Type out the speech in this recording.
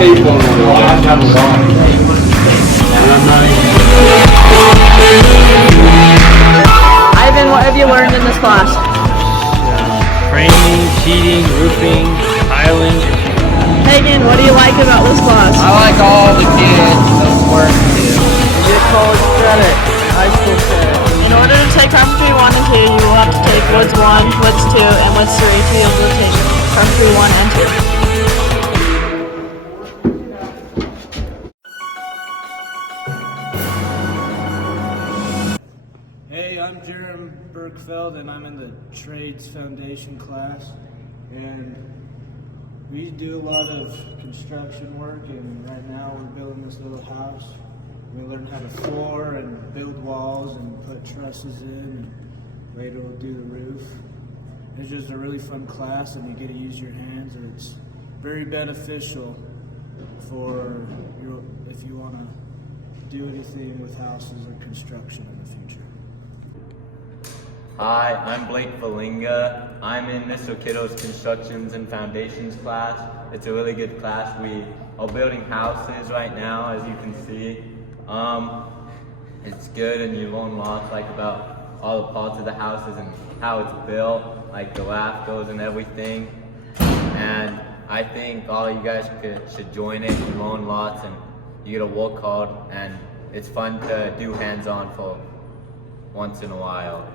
tape on it. Ivan, what have you learned in this class? Framing, sheeting, roofing, tiling. Hagen, what do you like about this class? I like all the kids that work too. You get college credit, high school credit. In order to take Carpentry 1 and 2, you will have to take Woods 1, Woods 2, and Woods 3 to be able to take Carpentry 1 and 2. Hey, I'm Jerem Bergfeld, and I'm in the Trades Foundation class. And we do a lot of construction work, and right now we're building this little house. We learn how to floor and build walls and put trusses in, and later we'll do the roof. It's just a really fun class, and you get to use your hands, and it's very beneficial for if you want to do anything with houses or construction in the future. Hi, I'm Blake Valinga. I'm in Mr. Kiddo's Constructions and Foundations class. It's a really good class. We are building houses right now, as you can see. It's good, and you learn lots about all the parts of the houses and how it's built, like the rafters and everything. And I think all you guys should join it. You learn lots, and you get to work hard, and it's fun to do hands-on for once in a while.